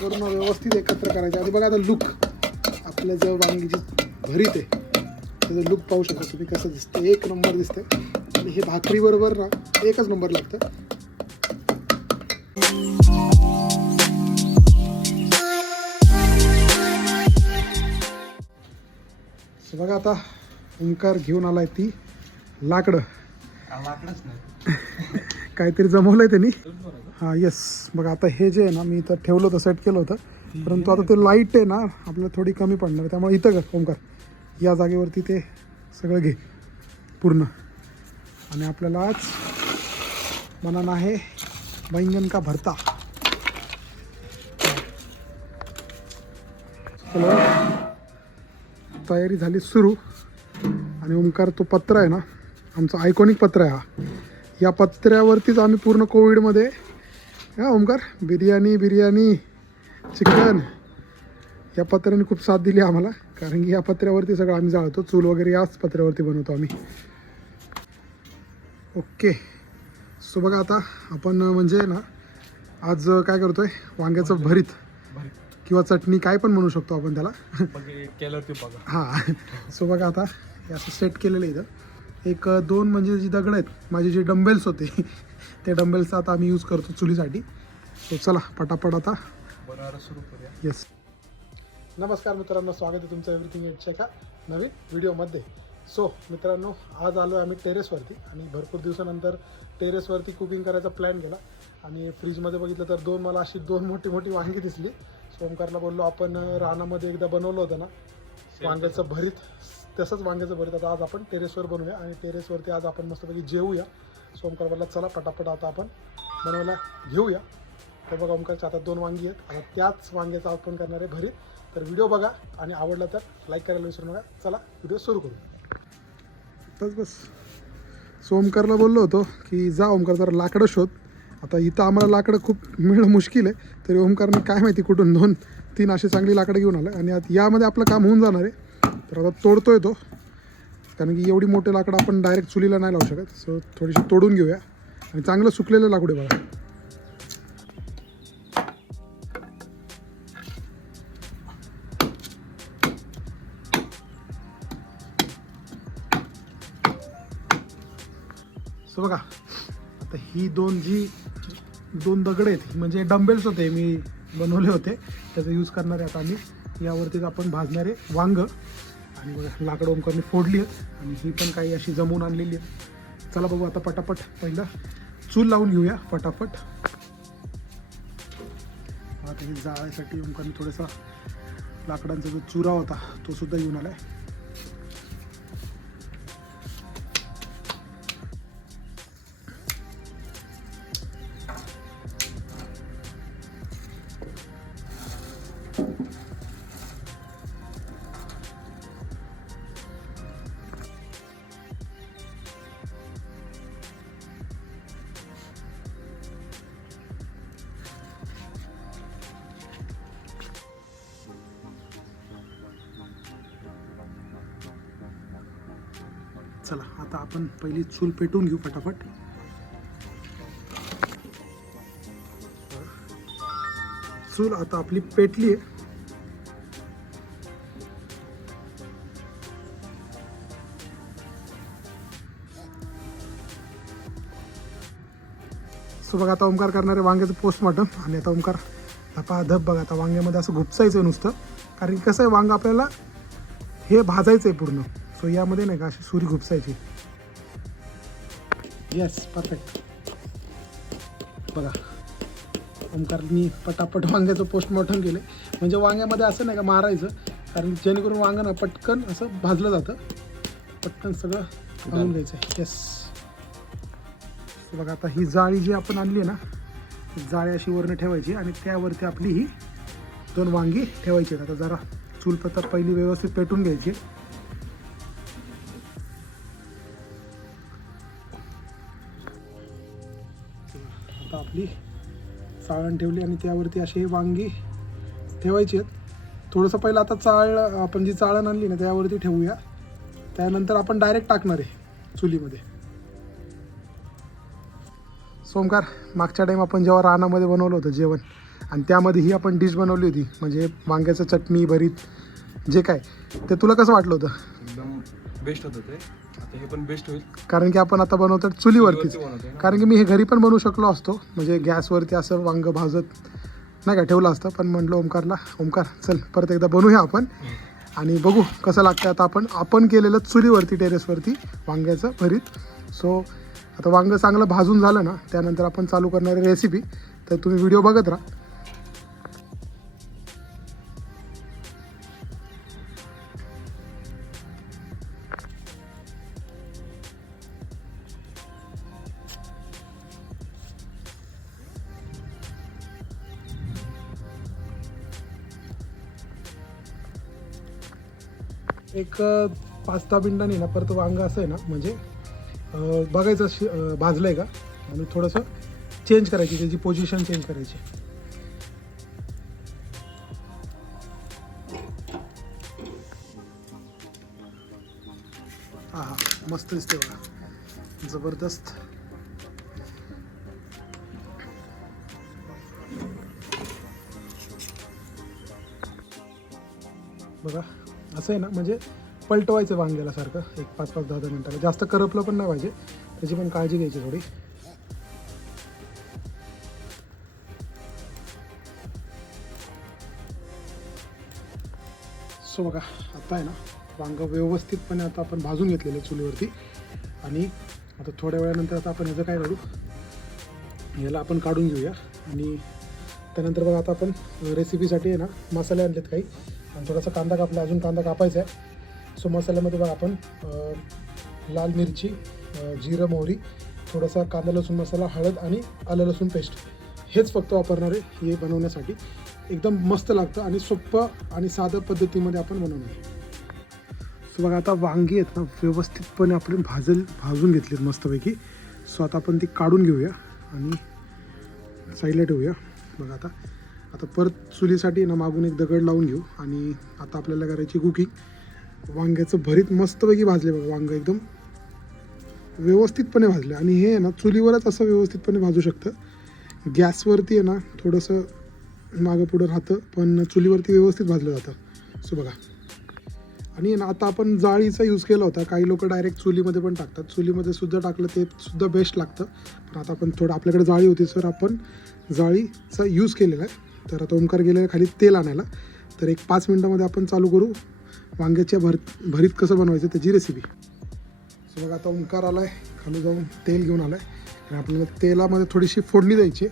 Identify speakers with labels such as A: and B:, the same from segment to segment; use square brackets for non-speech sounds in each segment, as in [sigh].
A: पूर्ण व्यवस्थित एकत्र करायचं. आणि बघा आता लुक आपल्या जर वांगीची भरीत आहे. त्याचं लुक पाहू शकता तुम्ही कसं दिसतं एक नंबर दिसतंय. आणि हे भाकरीबरोबर ना एकच नंबर लागतं. बघा आता ओंकार घेऊन आलाय ती लाकडं.
B: लाकडच नाही [laughs]
A: काहीतरी जमवलंय त्यांनी. हां येस बघा आता हे जे आहे ना मी इथं ठेवलं होतं सेट केलं होतं. परंतु आता ते लाइट आहे ना आपल्याला थोडी कमी पडणार त्यामुळे इथं कर ओंकार. या जागेवरती ते सगळं घे पूर्ण. आणि आपल्याला आज मनानं आहे बैंगन का भरता? चला. तयारी झाली सुरू. आणि ओंकार तो पत्र आहे ना आमचा आयकॉनिक पत्र आहे हा. या पत्र्यावरतीच आम्ही पूर्ण कोविडमध्ये. हा ओंकार बिर्याणी बिर्याणी चिकन. या पत्र्याने खूप साथ दिली आम्हाला कारण की या पत्र्यावरती सगळं आम्ही जाळतो. चूल वगैरे याच पत्र्यावरती बनवतो आम्ही. ओके. सो बघा आता आपण म्हणजे ना आज काय करतोय? वांग्याचं भरीत किंवा चटणी काय पण म्हणू शकतो आपण त्याला.
B: केलं ते बघा.
A: हां. सो बघा आता हे असं सेट केलेलं आहे इथं. एक दोन म्हणजे जी दगड आहेत माझे जे डंबेल्स होते [laughs] ते डंबेल्सचा आता आम्ही यूज करतो चुलीसाठी. सो चला पटापट आता.
B: बनवायला सुरू करूया.
A: येस नमस्कार मित्रांनो स्वागत आहे तुमचं एव्हरीथिंग एटच्या का नवीन व्हिडिओमध्ये सो मित्रांनो आज आलो आम्ही टेरेसवरती आणि भरपूर दिवसानंतर टेरेसवरती कुकिंग करायचा प्लॅन केला. आणि फ्रीजमध्ये बघितलं तर दोन मला अशी दोन मोठी मोठी वांगी दिसली. सो ओंकारला बोललो आपण रानामध्ये एकदा बनवलं होतं ना. वांग्याचं भरीत तसंच वांग्याचं भरीत आता आज आपण टेरेसवर बनवूया आणि टेरेसवरती आज आपण मस्तपैकी जेवूया. सोमकार ओंकार चला पटापट आता आपण बनवायला घेऊया. तर बघा ओमकारच्या हातात दोन वांगी आहेत. आता त्याच वांग्याचा आपण करणार आहे भरीत तर व्हिडिओ बघा आणि आवडला तर लाईक करायला विसरू नका. चला व्हिडिओ सुरू करू. बस बस. सो बोललो होतो की जा ओमकार जरा लाकडं शोध. आता इथं आम्हाला लाकडं खूप मिळणं मुश्किल आहे. तरी ओमकारने काय माहिती कुठून दोन तीन अशी चांगली लाकडं घेऊन आलं. आणि आता यामध्ये आपलं काम होऊन जाणार आहे. तर आता तोडतोय तो. कारण की एवढी मोठे लाकडं आपण डायरेक्ट चुलीला नाही लावू शकत. सो थोडीशी तोडून घेऊया. आणि चांगलं सुकलेलं लाकूड आहे बघा. सो बघा. आता ही दोन जी दोन दगड आहेत. म्हणजे डंबेल्स होते मी बनवले होते. त्याचा यूज करणारे आता आम्ही. यावरतीच आपण भाजणारे वांग. आणि बघा लाकडं फोडली आहे. आणि ही पण काही अशी जमवून आणलेली आहे. चला बघू आता पटापट पहिलं चूल लावून घेऊया पटापट. आता हे जाळ्यासाठी ओमकरने थोडासा लाकडांचा जो चुरा होता तो सुद्धा येऊन आलाय. आहे आता आपण पहिली चूल पेटून घेऊ फटाफट. चूल आता आपली पेटली आहे सो बघा आता ओंकार करणारे वांग्याचं पोस्टमॉर्टम आणि आता ओंकार धपा धप बघा आता वांग्यामध्ये असं घुपसायचं आहे नुसतं. कारण की कसं आहे वांग आपल्याला हे भाजायचं आहे पूर्ण. सो यामध्ये नाही का अशी सुरी घुपसायची. येस परफेक्ट बघा ओंकारनी पटापट वांग्याचं पोस्टमॉर्टम केलं म्हणजे वांग्यामध्ये असं नाही का मारायचं कारण जेणेकरून वांगं ना पटकन असं भाजलं जातं. पटकन सगळं घालून घ्यायचं आहे येस बघा आता ही जाळी जी आपण आणली आहे ना जाळी अशी वरनं ठेवायची आणि त्यावरती आपली ही दोन वांगी ठेवायची आहेत. आता जरा चूल पत्ता पहिली व्यवस्थित पेटून घ्यायची आपली चाळण ठेवली आणि त्यावरती अशी वांगी ठेवायची आहेत. थोडंसं पहिलं आता चाळ आपण जी चाळण आणली ना त्यावरती ठेवूया. त्यानंतर आपण डायरेक्ट टाकणार आहे चुलीमध्ये. सोमकार मागच्या टाईम आपण जेव्हा रानामध्ये बनवलं होतं जेवण आणि त्यामध्ये ही आपण डिश बनवली होती म्हणजे वांग्याचं चटणी भरीत जे काय ते तुला कसं वाटलं होतं?
B: एकदम बेस्ट होतं ते. हे पण बेस्ट होईल.
A: कारण की आपण आता बनवतो चुलीवरतीच.
B: चुलीवरती बनवतोय ना.
A: कारण की मी हे घरी पण बनवू शकलो असतो. म्हणजे गॅसवरती असं वांग भाजत नाही का ठेवलं असतं पण म्हणलं ओमकारला ओमकार चल परत एकदा बनवूया आपण. आणि बघू कसं लागतं आता आपण आपण केलेलं चुलीवरती टेरेसवरती वांग्याचं भरीत. सो आता वांगं चांगलं भाजून झालं ना त्यानंतर आपण चालू करणारी रेसिपी तर तुम्ही व्हिडिओ बघत राहा. एक पाच दहा मिनिटांनी ना परत वांग असं आहे ना म्हणजे बघायचं शि- भाजलं भाजलंय का? आणि थोडंसं चेंज करायची त्याची पोझिशन चेंज करायची. हा हा मस्त दिसते बघा. जबरदस्त. बघा. असं आहे ना म्हणजे पलटवायचं वांग्याला सारखं एक पाच पाच दहा दहा मिनटाला. जास्त करपलं पण नाही पाहिजे त्याची पण काळजी घ्यायची थोडी. सो बघा आता आहे ना वांग व्यवस्थितपणे आता आपण भाजून घेतलेलं चुलीवरती. आणि आता थोड्या वेळानंतर आता आपण याचं काय करू? याला आपण काढून घेऊया. आणि त्यानंतर बघा आता आपण रेसिपीसाठी आहे ना मसाले आणलेत काही. आणि थोडासा कांदा कापला अजून कांदा कापायचा आहे. सो मसाल्यामध्ये बघा आपण लाल मिरची जिरं मोहरी थोडासा कांदा लसूण मसाला हळद आणि आलं लसूण पेस्ट. हेच फक्त वापरणार आहे हे बनवण्यासाठी. एकदम मस्त लागतं आणि सोप्पं आणि साधं पद्धतीमध्ये आपण बनवणार आहे. सो बघा आता वांगी आहेत ना व्यवस्थितपणे आपण भाजल भाजून घेतलीत मस्तपैकी. सो आता आपण ती काढून घेऊया आणि साईडला ठेवूया. बघा आता. आता परत चुलीसाठी ना मागून एक दगड लावून घेऊ. आणि आता आपल्याला करायची कुकिंग वांग्याचं भरीत मस्तपैकी भाजले बघा वांग एकदम व्यवस्थितपणे भाजले. आणि हे आहे ना चुलीवरच असं व्यवस्थितपणे भाजू शकतं. गॅसवरती आहे ना थोडंसं मागं पुढं राहतं पण चुलीवरती व्यवस्थित भाजलं जातं. सो बघा. आणि ना आता आपण जाळीचा यूज केला होता. काही लोक डायरेक्ट चुलीमध्ये पण टाकतात. चुलीमध्ये सुद्धा टाकलं ते सुद्धा बेस्ट लागतं. पण आता आपण थोडं आपल्याकडे जाळी होती सर. आपण जाळीचा यूज केलेला आहे. तर आता ओंकार गेलेला खाली तेल आणायला. तर एक पाच मिनटामध्ये आपण चालू करू. वांग्याच्या भर भरीत कसं बनवायचं त्याची रेसिपी सो बघा आता ओंकार आला आहे खाली जाऊन तेल घेऊन आला आहे आणि आपल्याला तेलामध्ये थोडीशी फोडणी द्यायची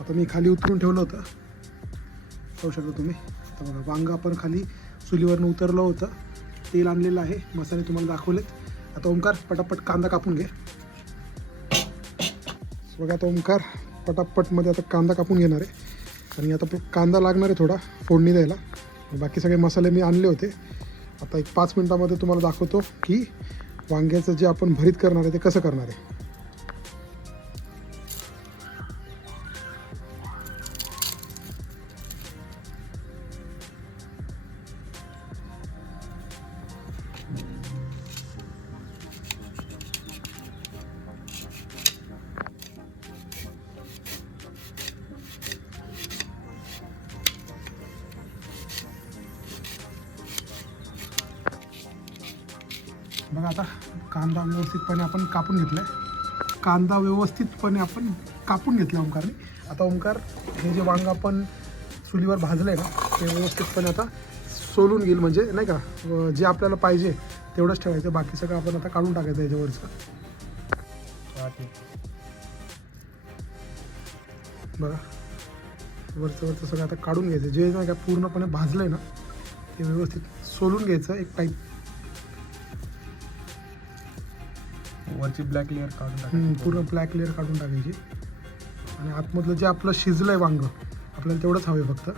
A: आता मी खाली उतरून ठेवलं होतं. पाहू शकता तुम्ही. आता बघा वांगा आपण खाली चुलीवरनं उतरलं होतं. तेल आणलेलं आहे. मसाले तुम्हाला दाखवलेत. आता ओंकार पटापट कांदा कापून घे. बघा आता ओंकार पटापटमध्ये आता कांदा कापून घेणार आहे. आणि आता कांदा लागणार आहे थोडा फोडणी द्यायला. बाकी सगळे मसाले मी आणले होते. आता एक पाच मिनटामध्ये तुम्हाला दाखवतो की वांग्याचं जे आपण भरीत करणार आहे ते कसं करणार आहे. आता कांदा व्यवस्थितपणे आपण कापून घेतला आहे कांदा व्यवस्थितपणे आपण कापून घेतला ओंकारने. आता ओंकार हे जे वांग आपण चुलीवर भाजलं आहे ना ते व्यवस्थितपणे आता सोलून घेईल. म्हणजे नाही का जे आपल्याला पाहिजे तेवढंच ठेवायचं. बाकी सगळं आपण आता काढून टाकायचं याच्यावरचं. बघा. वरचं वरचं सगळं आता काढून घ्यायचं. जे नाही का पूर्णपणे भाजलं आहे ना ते व्यवस्थित सोलून घ्यायचं एक टाईप
B: वरची ब्लॅक लेअर काढून
A: हम्म,
B: टाकायची.
A: पूर्ण ब्लॅक लेअर काढून टाकायची आणि आतमधलं जे आपलं शिजलं आहे वांग आपल्याला तेवढंच हवे फक्त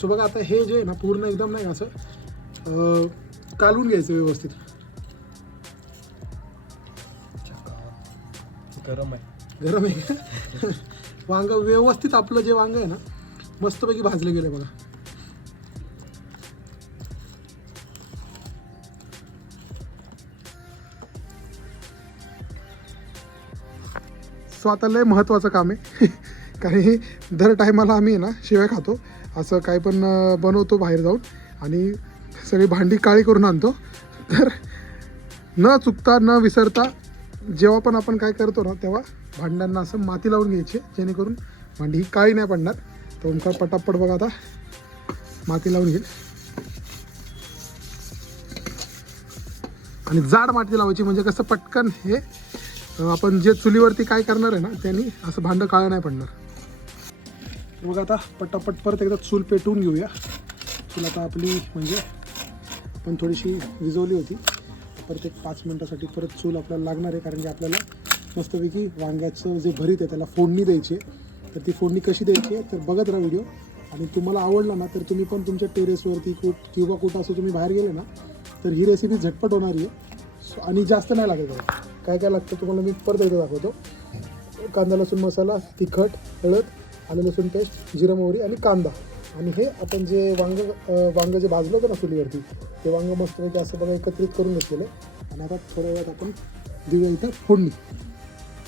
A: सो बघा आता हे जे आहे ना पूर्ण एकदम नाही असं अं, कालवून घ्यायचं व्यवस्थित.
B: गरम आहे.
A: गरम आहे? वांग व्यवस्थित आपलं जे वांग आहे ना मस्तपैकी भाजलं गेलं बघा. सो आता लय महत्त्वाचं काम आहे. [laughs] कारण हे दर टायमाला आम्ही ना शिवाय खातो. असं काय पण बनवतो बाहेर जाऊन. आणि सगळी भांडी काळी करून आणतो. तर न चुकता न विसरता जेव्हा पण आपण काय करतो ना तेव्हा भांड्यांना असं माती लावून घ्यायची जेणेकरून भांडी ही काळी नाही पडणार. तर ओंकार पटापट बघा आता. माती लावून घेईल. आणि जाड माती लावायची म्हणजे कसं पटकन हे आपण जे चुलीवरती काय करणार आहे ना त्यांनी असं भांडं काळं नाही पडणार. मग आता पटापट परत एकदा चूल पेटवून घेऊया. चूल आता आपली म्हणजे पण थोडीशी विजवली होती. परत एक पाच मिनटासाठी परत चूल आपल्याला लागणार आहे कारण की आपल्याला मस्तपैकी वांग्याचं जे भरीत आहे त्याला फोडणी द्यायची आहे. तर ती फोडणी कशी द्यायची आहे तर बघत राहा व्हिडिओ आणि तुम्हाला आवडला ना तर तुम्ही पण तुमच्या टेरेसवरती कुठ किंवा कुठं असं तुम्ही बाहेर गेले ना तर ही रेसिपी झटपट होणारी आहे. सो आणि जास्त नाही लागत आहे काय काय लागतं तुम्हाला मी परत एकदा दाखवतो. कांदा लसूण मसाला तिखट हळद आलं लसूण पेस्ट जिरं मोहरी आणि कांदा. आणि हे आपण जे वांग अं, वांग जे भाजलं होतं ना चुलीवरती ते वांग मस्तपैकी असं बघा एकत्रित करून घेतलेलं आहे. आणि आता थोड्या वेळात आपण देऊया इथं फोडणी.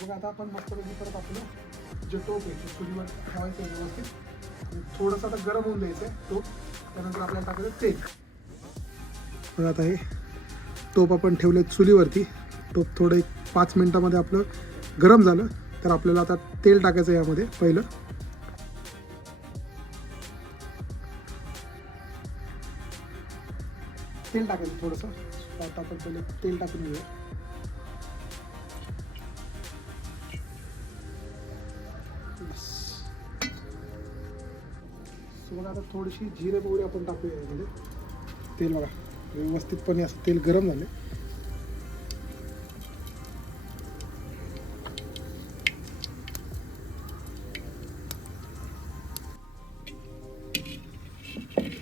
A: मग आता आपण मस्तपैकी परत आपलं जे टोप आहे ते चुलीवर ठेवायचं आहे व्यवस्थित. थोडंसं आता गरम होऊन द्यायचं आहे टोप. त्यानंतर आपल्याला टाकायचं तेल. मग आता हे टोप आपण ठेवले चुलीवरती. टोप थोडं एक पाच मिनटामध्ये आपलं गरम झालं तर आपल्याला आता तेल टाकायचं यामध्ये पहिलं. तेल टाकायचं थोडंसं. आता आपण पहिले तेल टाकून घेऊया. बघा आता थोडीशी जिरे मोहरी आपण टाकूया यामध्ये. तेल बघा व्यवस्थितपणे असं तेल गरम झाले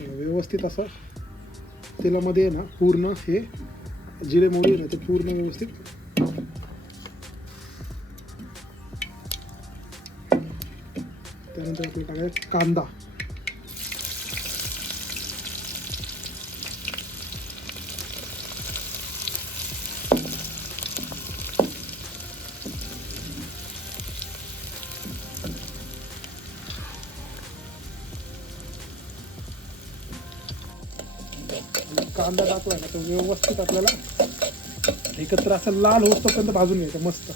A: व्यवस्थित असं तेलामध्ये आहे ना पूर्ण हे जिरे मोहरी आहे ना ते पूर्ण व्यवस्थित. त्यानंतर आपल्याला टाकायचं कांदा. कांदा टाकला ना तो व्यवस्थित आपल्याला एकत्र असं लाल होतपर्यंत भाजून घ्यायचं मस्त.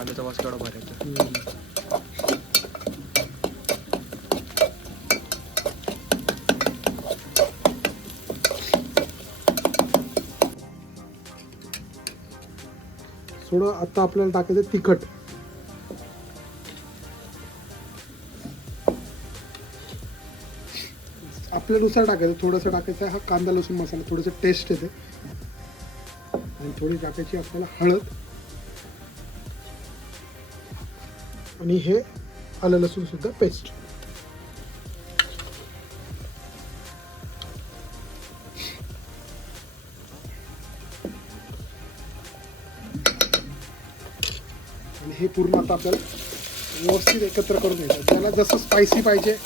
A: पण
B: वास केवढा भारी येतो
A: थोडं आता आपल्याला टाकायचं तिखट. आपल्यानुसार टाकायचं थोडंसं टाकायचं हा कांदा लसूण मसाला थोडंसं टेस्ट येते आणि थोडी टाकायची आपल्याला हळद. आणि हे आलं लसूण सुद्धा पेस्ट आणि हे पूर्ण आता आपल्याला व्यवस्थित एकत्र करून घ्यायचं त्याला जसं स्पायसी पाहिजे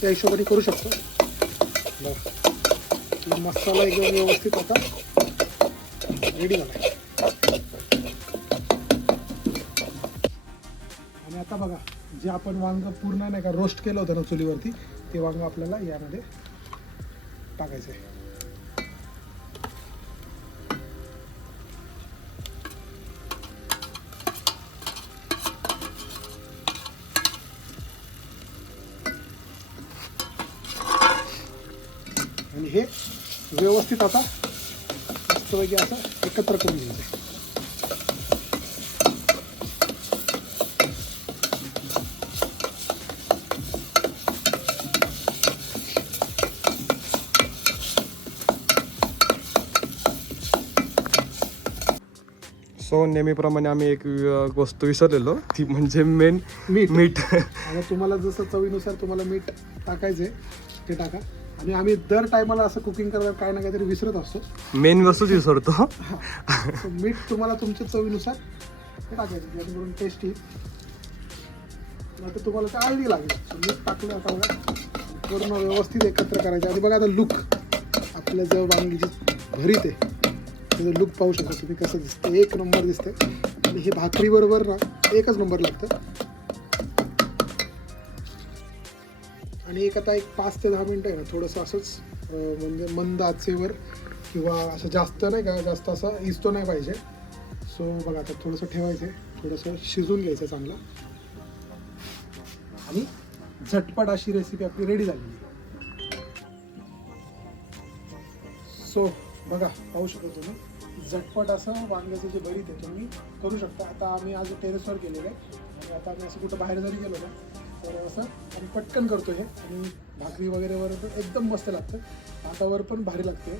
A: त्या हिशोबाने करू शकतो. बरं मसाला एकदम व्यवस्थित आता रेडी झाला जे आपण वांग पूर्ण नाही का रोस्ट केलं होतं ना चुलीवरती ते वांग आपल्याला यामध्ये टाकायचं आहे आणि हे व्यवस्थित आता मस्तपैकी असं एकत्र करून घ्यायचं
B: सो नेहमीप्रमाणे आम्ही एक वस्तू विसरलेलो. ती म्हणजे मेन
A: मीठ.
B: मीठ.
A: आता तुम्हाला जसं चवीनुसार तुम्हाला मीठ टाकायचं ते टाका. आणि आम्ही दर टायमाला असं कुकिंग करताना काय ना काहीतरी विसरत असतो.
B: मेन वस्तूच विसरतो.
A: So, मीठ तुम्हाला तुमच्या चवीनुसार हे टाकायचं. जेणेकरून टेस्ट आता तुम्हाला ते आळणी लागेल? So, मीठ टाकलं आता पूर्ण व्यवस्थित एकत्र करायचं. आणि बघा आता लुक आपल्या जर वांगीची भरीत आहे. त्याचं लुक पाहू शकता. तुम्ही कसं दिसतं एक नंबर दिसते आणि हे भाकरीबरोबर ना एकच नंबर लागतं. आणि एक आता एक पाच ते दहा मिनटं आहे ना थोडंसं असंच म्हणजे मंद आचेवर किंवा असं जास्त नाही का जास्त असं इजतो नाही पाहिजे. सो बघा आता थोडंसं ठेवायचं आहे थोडंसं शिजून घ्यायचं चांगलं. आणि झटपट अशी रेसिपी आपली रेडी झालेली सो बघा पाहू शकतो तुम्ही. झटपट असं वांग्याचं जे भरीत आहे तुम्ही करू शकता. आता आम्ही आज टेरेसवर गेलेलो आहे. आणि आता आम्ही असं कुठं बाहेर जरी गेलो ना तर असं आम्ही पटकन करतो हे. आणि भाकरी वगैरेवर पण एकदम मस्त लागतं. भातावर पण भारी लागते.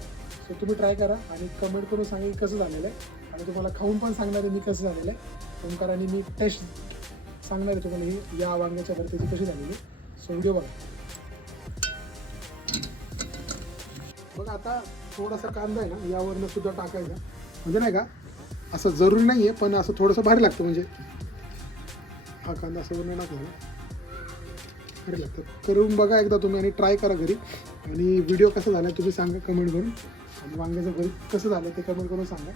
A: सो तुम्ही ट्राय करा आणि कमेंट करून सांगा की कसं झालेलं आहे. आणि तुम्हाला खाऊन पण सांगणार आहे मी कसं झालेलं आहे. ओंकार आणि मी टेस्ट सांगणार आहे तुम्हाला ही या वांग्याच्या भरतीची कशी झालेली सो व्हिडिओ बघा. बघा आता थोडासा कांदा आहे ना यावरनं सुद्धा टाकायचा. म्हणजे नाही का असं जरुरी नाही आहे पण असं थोडंसं भारी लागतं म्हणजे. हा कांदा असं वरनं टाकला भारी लागतं. करून बघा एकदा तुम्ही आणि ट्राय करा घरी. आणि व्हिडिओ कसा झाला तुम्ही सांगा कमेंट करून आणि वांग्याचं घरी कसं झालं ते कमेंट करून सांगा.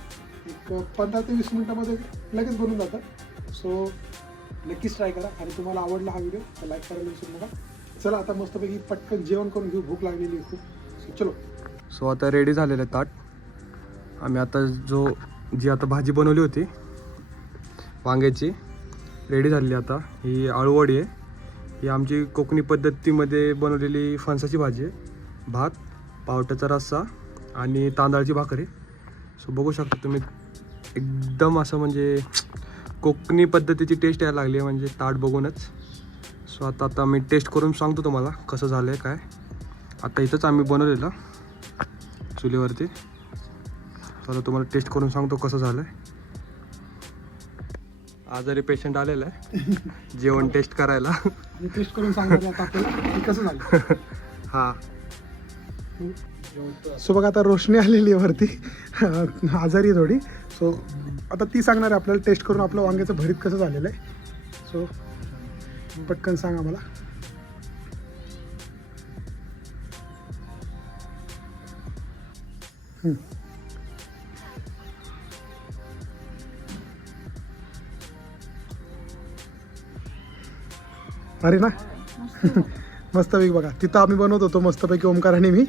A: एक पंधरा ते वीस मिनटामध्ये लगेच बनून जातं. सो नक्कीच ट्राय करा. आणि तुम्हाला आवडला हा व्हिडिओ तर लाईक करायला विसरू नका. चला आता मस्तपैकी पटकन जेवण करून घेऊ. भूक लागलेली खूप. सो चलो.
B: सो आता रेडी झालेलं आहे ताट. आम्ही आता जो जी आता भाजी बनवली होती वांग्याची रेडी झालेली आता. ही आळूवडी आहे. ही आमची कोकणी पद्धतीमध्ये बनवलेली फणसाची भाजी आहे. भात पावट्याचा रस्सा आणि तांदळाची भाकरी. सो बघू शकता तुम्ही एकदम असं म्हणजे कोकणी पद्धतीची टेस्ट यायला लागली आहे म्हणजे ताट बघूनच. सो आता आता मी टेस्ट करून सांगतो तुम्हाला कसं झालं आहे काय. आता इथंच आम्ही बनवलेलं चुलीवरती. चला तुम्हाला टेस्ट करून सांगतो कसं झालंय. आजारी पेशंट आलेला आहे. [laughs] जेवण टेस्ट करायला.
A: टेस्ट करून कसं झालं. [laughs]
B: हा.
A: सो बघा आता रोशनी आलेली आहे वरती. आजारी थोडी. सो आता ती सांगणार आहे आपल्याला टेस्ट करून आपलं वांग्याचं भरीत कसं झालेलं आहे. सो पटकन सांगा मला. हम्म. अरे ना. मस्तपैकी बघा. तिथं आम्ही बनवत होतो मस्तपैकी ओमकार आणि मी.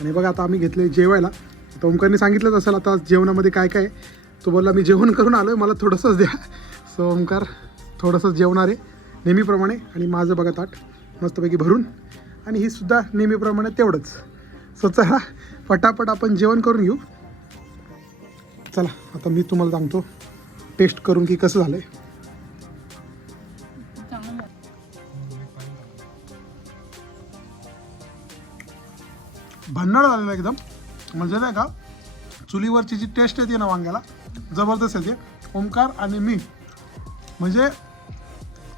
A: आणि बघा आता आम्ही घेतले जेवायला. तर ओमकारने सांगितलंच असेल आता जेवणामध्ये काय काय आहे. तो बोलला मी जेवण करून आलो आहे मला थोडंसंच द्या. सो ओमकार थोडंसंच जेवणार आहे नेहमीप्रमाणे. आणि माझं बघा ताट मस्तपैकी भरून. आणि ही सुद्धा नेहमीप्रमाणे तेवढंच. सो चला पटापट आपण जेवण करून घेऊ. चला आता मी तुम्हाला सांगतो टेस्ट करून की कसं झालं आहे भन्नाड झालेलं एकदम. म्हणजे नाही का चुलीवरची जी टेस्ट येते ना वांग्याला जबरदस्त येते. ओंकार आणि मी. म्हणजे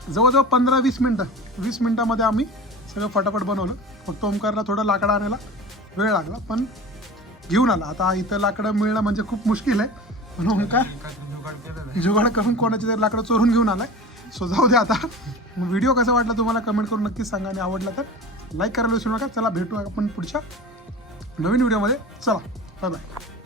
A: जवळजवळ पंधरा वीस मिनटं वीस मिनटामध्ये आम्ही सगळं फटाफट बनवलं. फक्त ओंकारला थोडं लाकडं आणायला वेळ लागला पण घेऊन आला. आता इथं लाकडं मिळणं म्हणजे खूप मुश्किल आहे. म्हणून ओंकार जुगाड करून कोणाची तरी लाकडं चोरून घेऊन आलाय. सो जाऊ दे आता. व्हिडिओ कसा वाटला तुम्हाला? कमेंट करून नक्कीच सांगा. आणि आवडला तर लाईक करायला विसरू नका. चला भेटू आपण पुढच्या नवीन व्हिडिओमध्ये चला बाय बाय